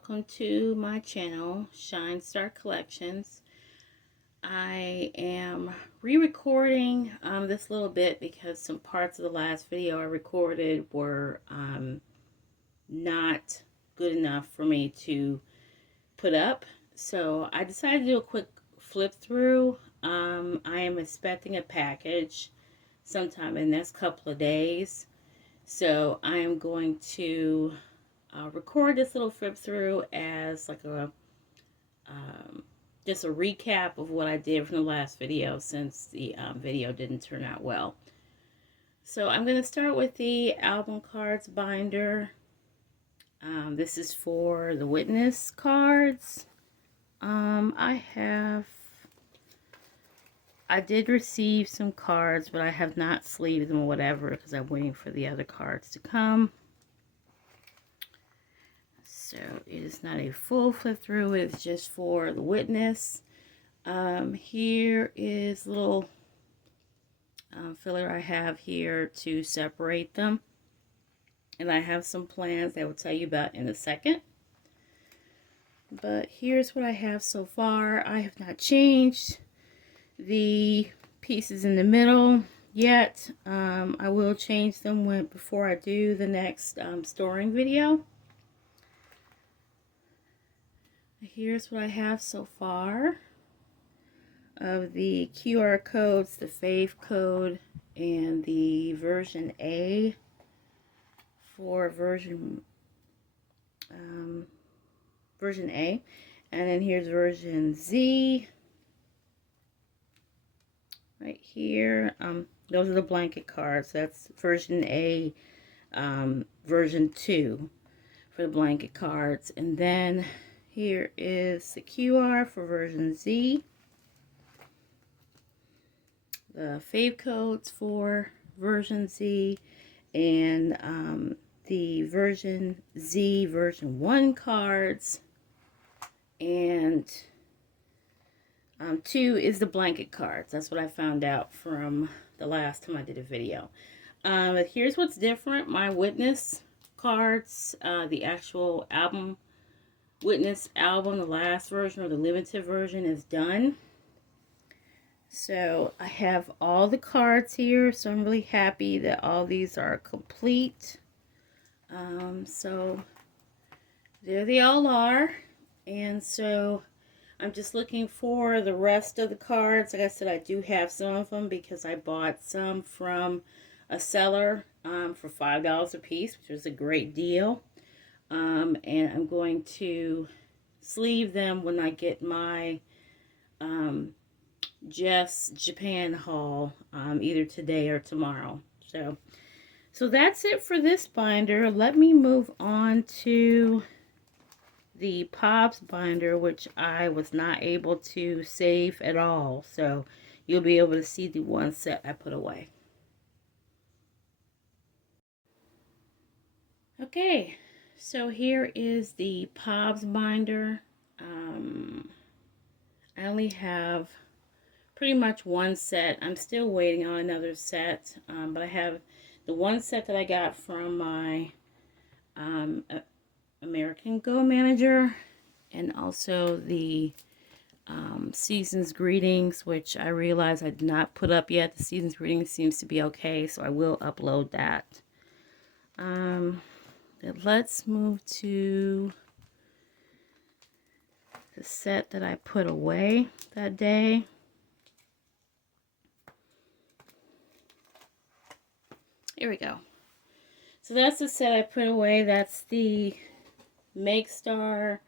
welcome to my channel, Shine Star Collections. I am re-recording this little bit because some parts of the last video I recorded were not good enough for me to put up. So I decided to do a quick flip through. I am expecting a package sometime in the next couple of days. So I am going to record this little flip through as like a just a recap of what I did from the last video, since the video didn't turn out well. So I'm going to start with the album cards binder. This is for the witness cards. I did receive some cards, but I have not sleeved them or whatever because I'm waiting for the other cards to come. So it is not a full flip through, it's just for the witness. Here is a little filler I have here to separate them. And I have some plans that I will tell you about in a second. But here's what I have so far. I have not changed the pieces in the middle yet. I will change them before I do the next storing video. Here's what I have so far of the QR codes, the fave code, and the version A for version A, and then here's version Z right here. Those are the blanket cards. That's version A, version 2 for the blanket cards, and then here is the QR for version Z, the fave codes for version Z, and the version Z version 1 cards, and 2 is the blanket cards. That's what I found out from the last time I did a video. Here's what's different. My witness cards, the actual album, witness album, the last version or the limited version is done. So I have all the cards here, so I'm really happy that all these are complete. So there they all are, and so I'm just looking for the rest of the cards. Like I said, I do have some of them because I bought some from a seller for $5 a piece, which was a great deal. And I'm going to sleeve them when I get my Jess Japan haul, either today or tomorrow. So that's it for this binder. Let me move on to the Pops binder, which I was not able to save at all. So you'll be able to see the one set I put away. Okay, so here is the Pops binder. I only have pretty much one set. I'm still waiting on another set, but I have the one set that I got from my American Go manager, and also the Season's Greetings, which I realize I did not put up yet. The Season's Greetings seems to be okay, so I will upload that. Let's move to the set that I put away that day. Here we go. So that's the set I put away. That's the Make Star,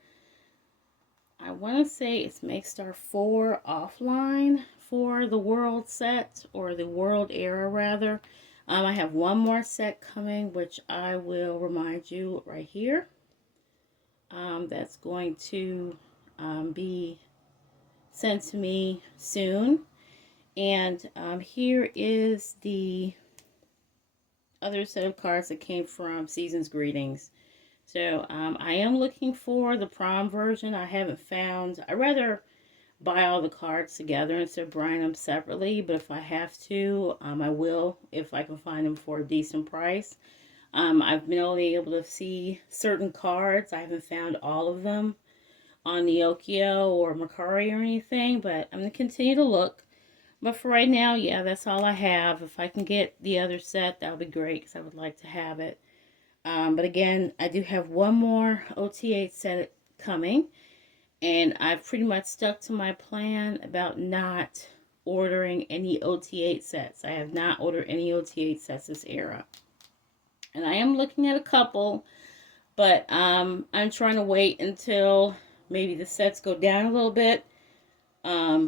I want to say it's Make Star 4 offline for the world set, or the world era rather. I have one more set coming, which I will remind you right here. That's going to be sent to me soon. And here is the other set of cards that came from Season's Greetings. So I am looking for the prom version. I haven't found. I'd rather buy all the cards together instead of buying them separately, but if I have to, I will, if I can find them for a decent price. I've been only able to see certain cards. I haven't found all of them on Neokio or Mercari or anything, but I'm going to continue to look. But for right now, yeah, that's all I have. If I can get the other set, that would be great because I would like to have it. But again, I do have one more OT8 set coming. And I've pretty much stuck to my plan about not ordering any OT8 sets. I have not ordered any OT8 sets this era. And I am looking at a couple, but I'm trying to wait until maybe the sets go down a little bit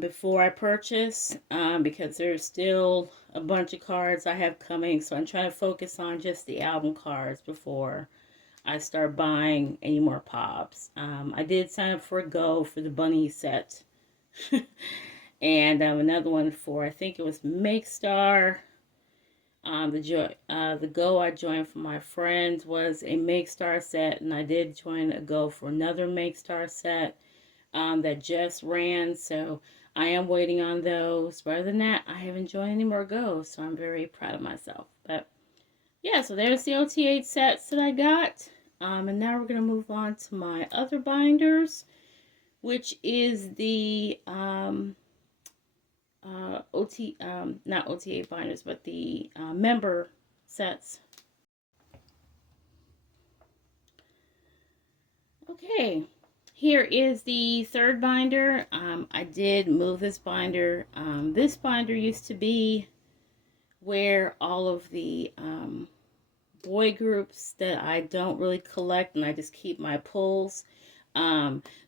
before I purchase, because there's still a bunch of cards I have coming. So I'm trying to focus on just the album cards before I start buying any more pops. I did sign up for a Go for the bunny set. And another one for, I think it was Make Star. The Go I joined for my friends was a Make Star set. And I did join a Go for another Make Star set that just ran. So I am waiting on those. But other than that, I haven't joined any more Go's. So I'm very proud of myself. But yeah, so there's the OT8 sets that I got. And now we're going to move on to my other binders, which is the not OT8 binders, but the member sets. Okay, here is the third binder. I did move this binder. This binder used to be where all of the boy groups that I don't really collect and I just keep my pulls.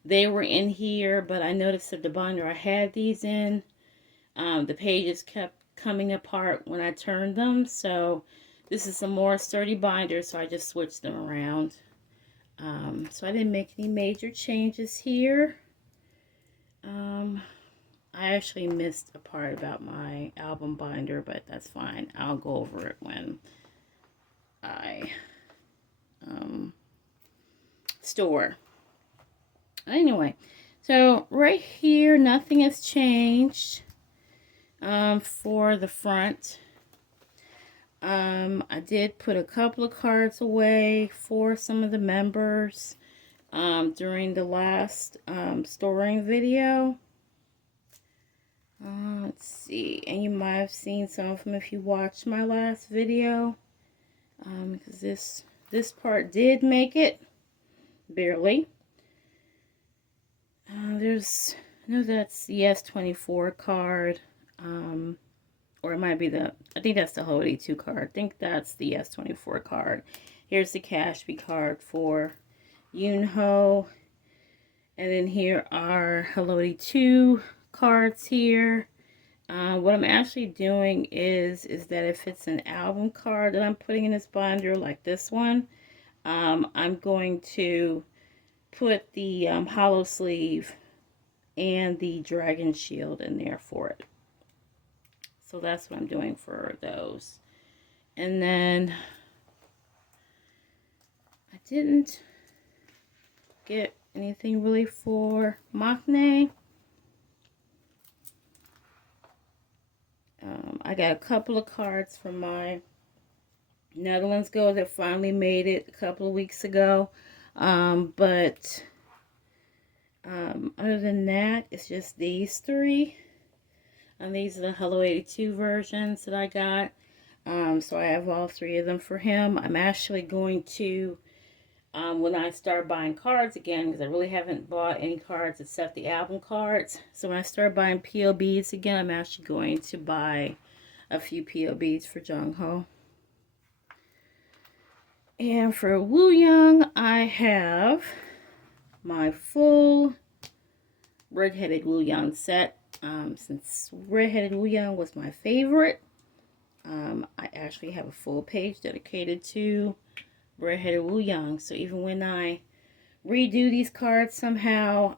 They were in here, but I noticed that the binder I had these in, the pages kept coming apart when I turned them. So this is a more sturdy binder, so I just switched them around. So I didn't make any major changes here. I actually missed a part about my album binder, but that's fine. I'll go over it when I store. Anyway, so right here, nothing has changed for the front. I did put a couple of cards away for some of the members during the last storing video. Let's see, and you might have seen some of them if you watched my last video, because this part did make it, barely. I know that's the S24 card, or it might be I think that's the Hello 82 card. I think that's the S24 card. Here's the Cashby card for Yunho, and then here are Hello 82 cards here. What I'm actually doing is that if it's an album card that I'm putting in this binder, like this one, I'm going to put the hollow sleeve and the dragon shield in there for it. So that's what I'm doing for those. And then I didn't get anything really for Maknae. I got a couple of cards from my Netherlands Go that finally made it a couple of weeks ago. But other than that, it's just these three. And these are the Hello 82 versions that I got. So I have all three of them for him. I'm actually going to, when I start buying cards again, because I really haven't bought any cards except the album cards. So when I start buying POBs again, I'm actually going to buy a few POBs for Jungho. And for Wooyoung, I have my full Red-Headed Wooyoung set. Since Red-Headed Wooyoung was my favorite, I actually have a full page dedicated to Red-Headed Wooyoung. So even when I redo these cards somehow,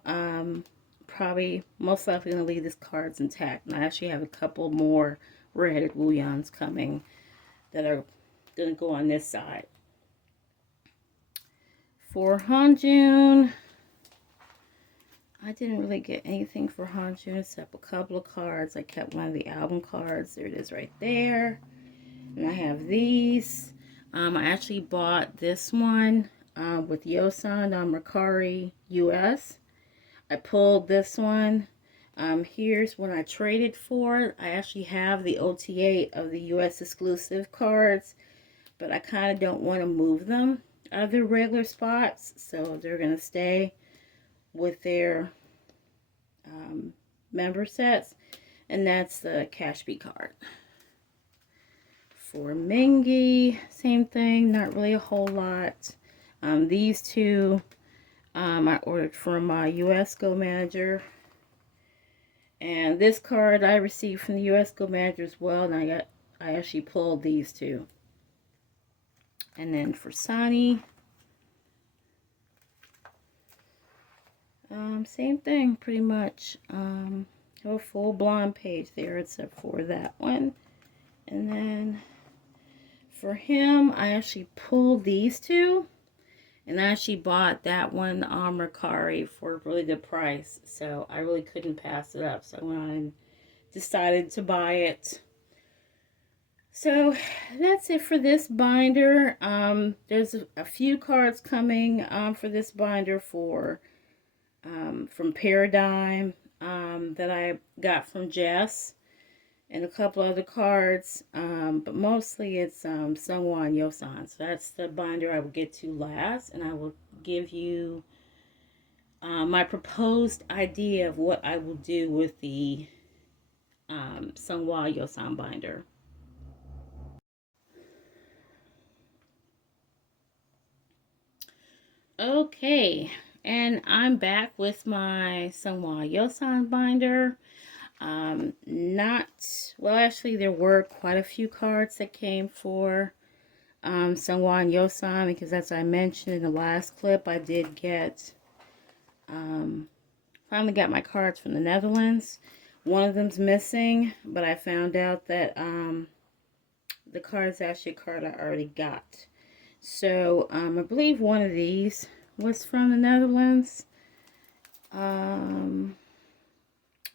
probably most likely going to leave these cards intact. And I actually have a couple more Red-Headed Wooyoungs coming that are going to go on this side. For Hanjun, I didn't really get anything for Hanjun except a couple of cards. I kept one of the album cards. There it is right there. And I have these. I actually bought this one with Yeosang on Mercari US. I pulled this one. Here's when I traded for it. I actually have the OTA of the US exclusive cards, but I kind of don't want to move them out of their regular spots, so they're going to stay with their member sets, and that's the Cash B card. For Mingy, same thing, not really a whole lot. These two I ordered from my US Go Manager, and this card I received from the US Go Manager as well, and I actually pulled these two. And then for Sonny, same thing pretty much. A full blonde page there except for that one. And then for him, I actually pulled these two, and I actually bought that one on Mercari for a really good price, so I really couldn't pass it up, so I went on and decided to buy it. So that's it for this binder. There's a few cards coming for this binder for from Paradigm that I got from Jess, and a couple other cards, but mostly it's Seonghwa and Yeosang. So that's the binder I will get to last, and I will give you my proposed idea of what I will do with the Seonghwa Yeosang binder. Okay, and I'm back with my Seonghwa Yeosang binder. Actually, there were quite a few cards that came for Seonghwa and Yeosang, because as I mentioned in the last clip, I did get, finally got my cards from the Netherlands. One of them's missing, but I found out that the card is actually a card I already got. So, I believe one of these was from the Netherlands.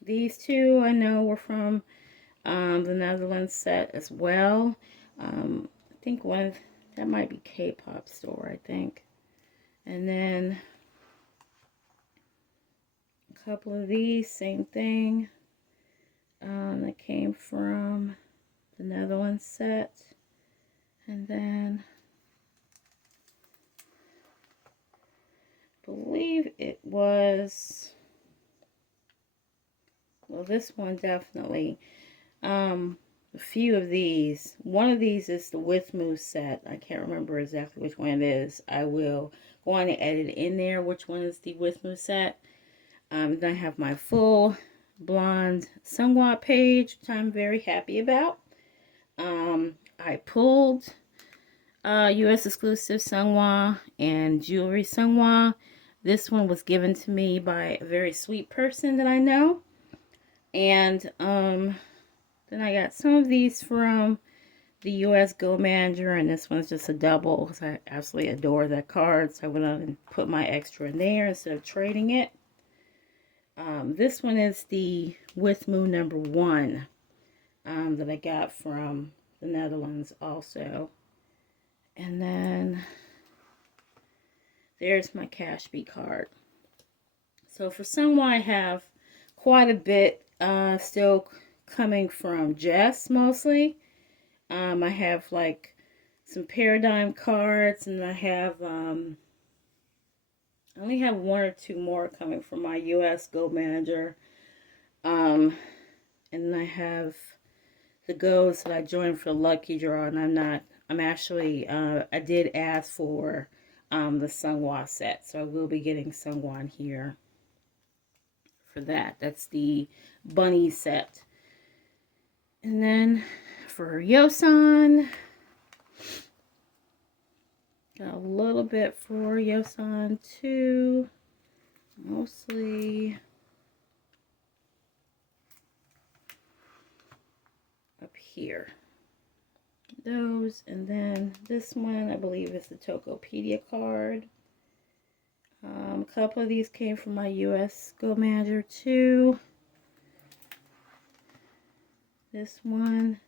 These two I know were from the Netherlands set as well. I think that might be K-pop store, I think. And then a couple of these, same thing. That came from the Netherlands set. And then I believe it was, well, this one definitely. A few of these. One of these is the With Move set. I can't remember exactly which one it is. I will go on and edit in there which one is the With Move set. Then I have my full blonde Seonghwa page, which I'm very happy about. I pulled US exclusive Seonghwa and jewelry Seonghwa. This one was given to me by a very sweet person that I know. And then I got some of these from the US Go Manager, and this one's just a double because I absolutely adore that card. So I went on and put my extra in there instead of trading it. This one is the With Moon #1 that I got from the Netherlands also. And then there's my Cash B card. So for Seonghwa, I have quite a bit still coming from Jess mostly. I have like some Paradigm cards, and I have I only have one or two more coming from my US Go Manager. And then I have the Goes that I joined for the lucky draw, and I'm actually I did ask for the Seonghwa set, so I will be getting Seonghwa here for that. That's the bunny set. And then for Yeosang, got a little bit for Yeosang too, mostly up here. Those, and then this one I believe is the Tokopedia card. A couple of these came from my US Go Manager too. This one,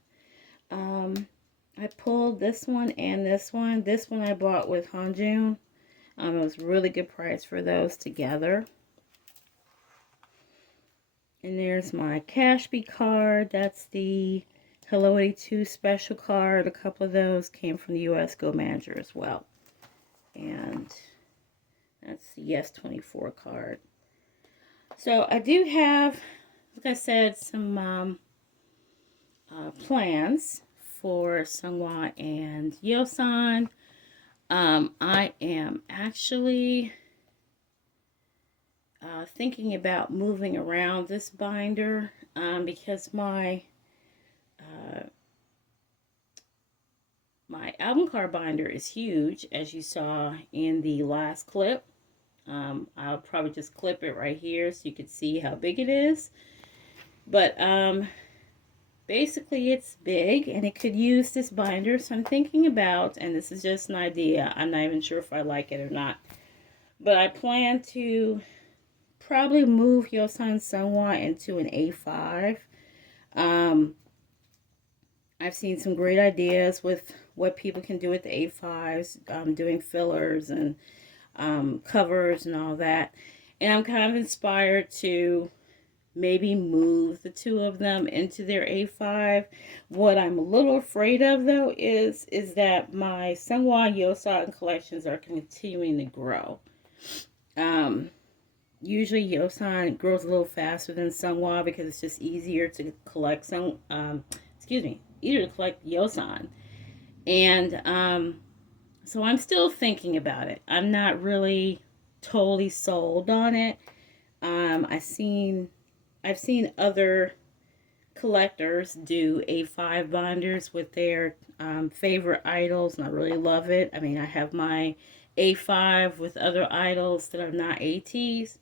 I pulled this one and this one. This one I bought with Hanjun. It was a really good price for those together. And there's my Cashby card. That's the Hello 82 special card. A couple of those came from the US Go Manager as well. And that's the Yes 24 card. So I do have, like I said, some plans for Seonghwa and Yeosang. I am actually thinking about moving around this binder because my album card binder is huge, as you saw in the last clip. I'll probably just clip it right here so you can see how big it is. But basically it's big and it could use this binder. So I'm thinking about, and this is just an idea, I'm not even sure if I like it or not, but I plan to probably move Yeosang Seonghwa into an A5. I've seen some great ideas with what people can do with the A5s, doing fillers and covers and all that. And I'm kind of inspired to maybe move the two of them into their A5. What I'm a little afraid of, though, is that my Seonghwa Yeosang collections are continuing to grow. Usually Yeosang grows a little faster than Seonghwa because it's just easier to collect easier to collect Yeosang. And so I'm still thinking about it. I'm not really totally sold on it. I've seen other collectors do A5 binders with their favorite idols, and I really love it. I mean, I have my A5 with other idols that are not ATs,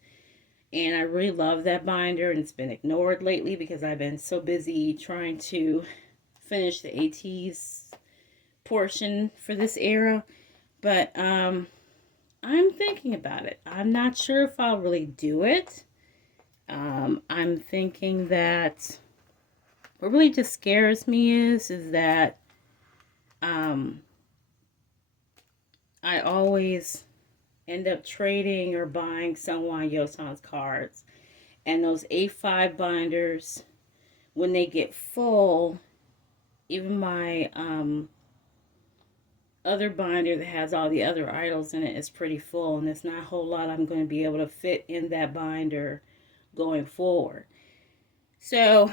and I really love that binder, and it's been ignored lately because I've been so busy trying to finish the ATs portion for this era. But I'm thinking about it. I'm not sure if I'll really do it. I'm thinking that what really just scares me is that I always end up trading or buying Seonghwa and Yeosang's cards. And those A5 binders, when they get full, even my other binder that has all the other idols in it is pretty full. And there's not a whole lot I'm going to be able to fit in that binder going forward. So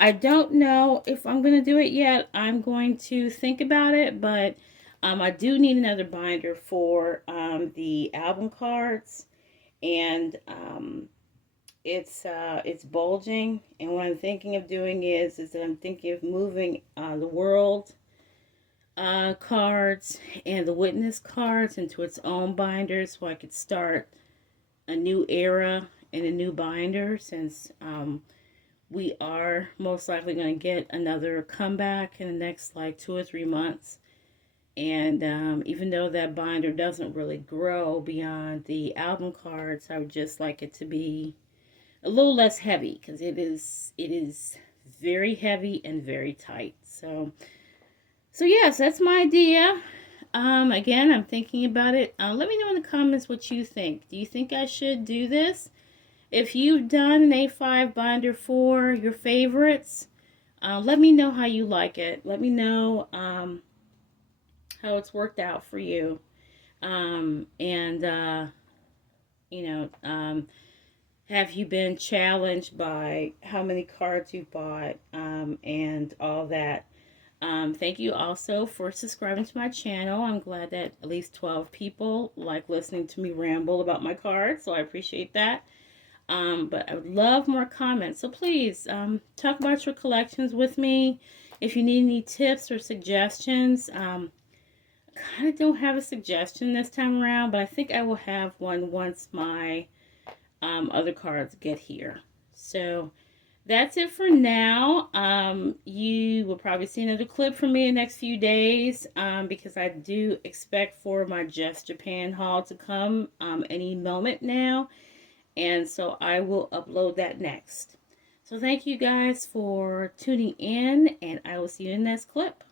I don't know if I'm going to do it yet. I'm going to think about it, but I do need another binder for the album cards, and it's bulging. And what I'm thinking of doing is that I'm thinking of moving the world cards and the witness cards into its own binder, so I could start a new era in a new binder, since we are most likely going to get another comeback in the next like 2 or 3 months. And even though that binder doesn't really grow beyond the album cards, I would just like it to be a little less heavy, because it is very heavy and very tight. So yes, that's my idea. Again, I'm thinking about it. Let me know in the comments what you think. Do you think I should do this? If you've done an A5 binder for your favorites, let me know how you like it. Let me know how it's worked out for you. Have you been challenged by how many cards you bought and all that? Thank you also for subscribing to my channel. I'm glad that at least 12 people like listening to me ramble about my cards, so I appreciate that. But I would love more comments. So please talk about your collections with me. If you need any tips or suggestions, I kind of don't have a suggestion this time around, but I think I will have one once my other cards get here. So that's it for now. You will probably see another clip from me in the next few days because I do expect for my Just Japan haul to come any moment now. And so I will upload that next. So thank you guys for tuning in, and I will see you in the next clip.